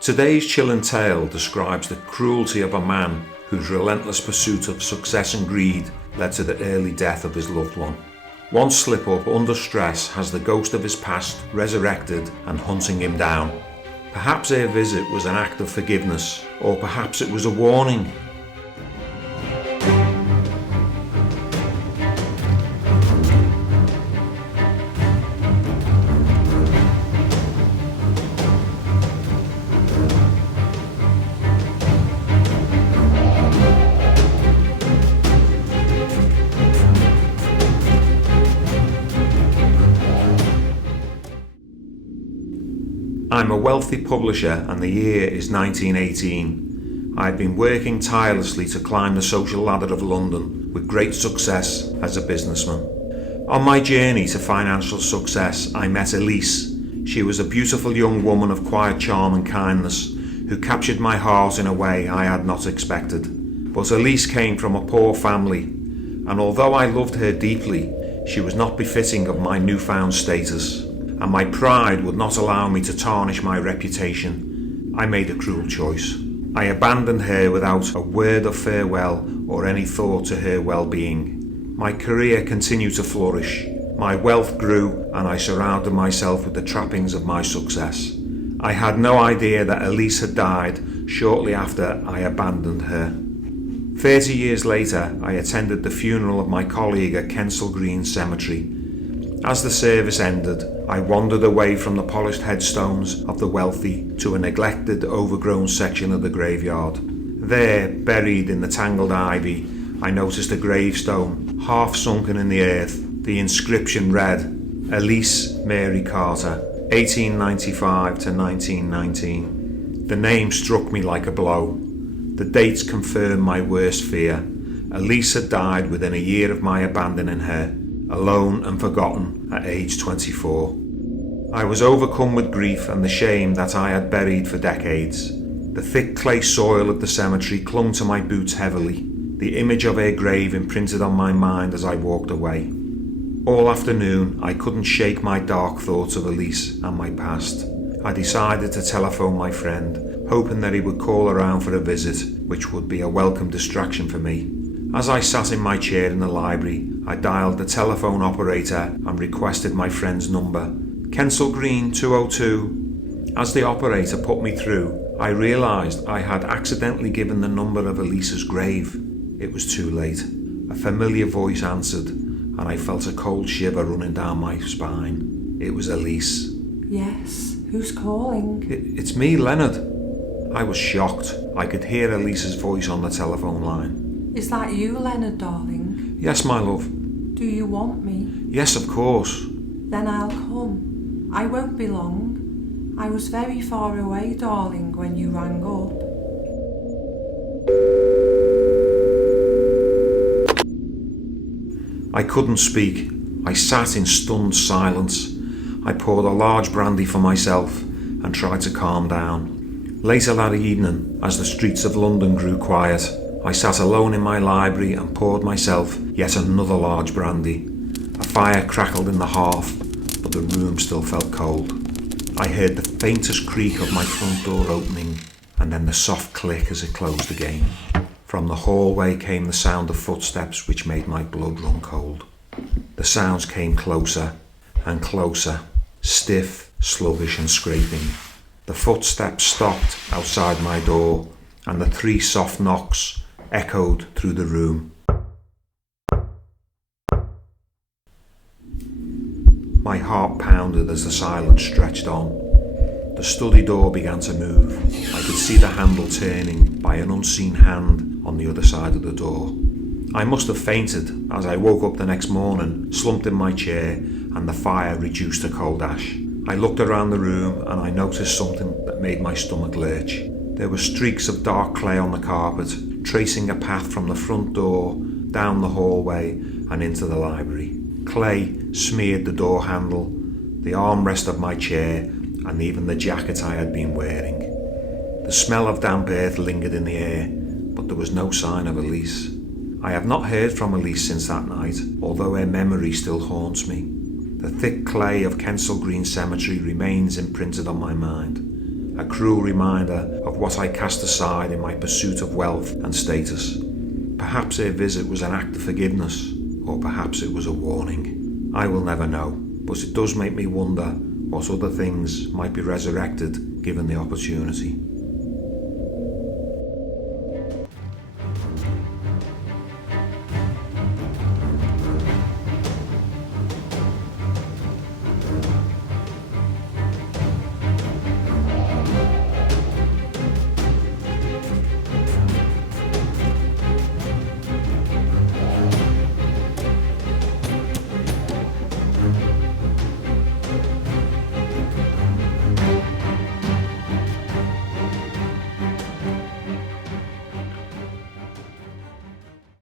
Today's chilling tale describes the cruelty of a man whose relentless pursuit of success and greed led to the early death of his loved one. One slip up under stress has the ghost of his past resurrected and hunting him down. Perhaps her visit was an act of forgiveness, or perhaps it was a warning. I'm a wealthy publisher and the year is 1918. I've been working tirelessly to climb the social ladder of London with great success as a businessman. On my journey to financial success, I met Elise. She was a beautiful young woman of quiet charm and kindness who captured my heart in a way I had not expected. But Elise came from a poor family, and although I loved her deeply, she was not befitting of my newfound status. And my pride would not allow me to tarnish my reputation. I made a cruel choice. I abandoned her without a word of farewell or any thought to her well-being. My career continued to flourish. My wealth grew and I surrounded myself with the trappings of my success. I had no idea that Elise had died shortly after I abandoned her. 30 years later, I attended the funeral of my colleague at Kensal Green Cemetery. As the service ended, I wandered away from the polished headstones of the wealthy to a neglected, overgrown section of the graveyard. There, buried in the tangled ivy, I noticed a gravestone, half sunken in the earth. The inscription read, Elise Mary Carter, 1895 to 1919. The name struck me like a blow. The dates confirmed my worst fear. Elise had died within a year of my abandoning her, alone and forgotten at age 24. I was overcome with grief and the shame that I had buried for decades. The thick clay soil of the cemetery clung to my boots heavily. The image of her grave imprinted on my mind as I walked away. All afternoon, I couldn't shake my dark thoughts of Elise and my past. I decided to telephone my friend, hoping that he would call around for a visit, which would be a welcome distraction for me. As I sat in my chair in the library, I dialed the telephone operator and requested my friend's number. Kensal Green 202. As the operator put me through, I realised I had accidentally given the number of Elise's grave. It was too late. A familiar voice answered, and I felt a cold shiver running down my spine. It was Elise. Yes, who's calling? It's me, Leonard. I was shocked. I could hear Elise's voice on the telephone line. Is that you, Leonard, darling? Yes, my love. Do you want me? Yes, of course. Then I'll come. I won't be long. I was very far away, darling, when you rang up. I couldn't speak. I sat in stunned silence. I poured a large brandy for myself and tried to calm down. Later that evening, as the streets of London grew quiet, I sat alone in my library and poured myself yet another large brandy. A fire crackled in the hearth, but the room still felt cold. I heard the faintest creak of my front door opening, and then the soft click as it closed again. From the hallway came the sound of footsteps which made my blood run cold. The sounds came closer and closer, stiff, sluggish and scraping. The footsteps stopped outside my door, and the 3 soft knocks echoed through the room. My heart pounded as the silence stretched on. The study door began to move. I could see the handle turning by an unseen hand on the other side of the door. I must have fainted as I woke up the next morning, slumped in my chair, and the fire reduced to cold ash. I looked around the room and I noticed something that made my stomach lurch. There were streaks of dark clay on the carpet, tracing a path from the front door, down the hallway and into the library. Clay smeared the door handle, the armrest of my chair, and even the jacket I had been wearing. The smell of damp earth lingered in the air, but there was no sign of Elise. I have not heard from Elise since that night, although her memory still haunts me. The thick clay of Kensal Green Cemetery remains imprinted on my mind. a cruel reminder of what I cast aside in my pursuit of wealth and status. Perhaps her visit was an act of forgiveness, or perhaps it was a warning. I will never know, but it does make me wonder what other things might be resurrected given the opportunity.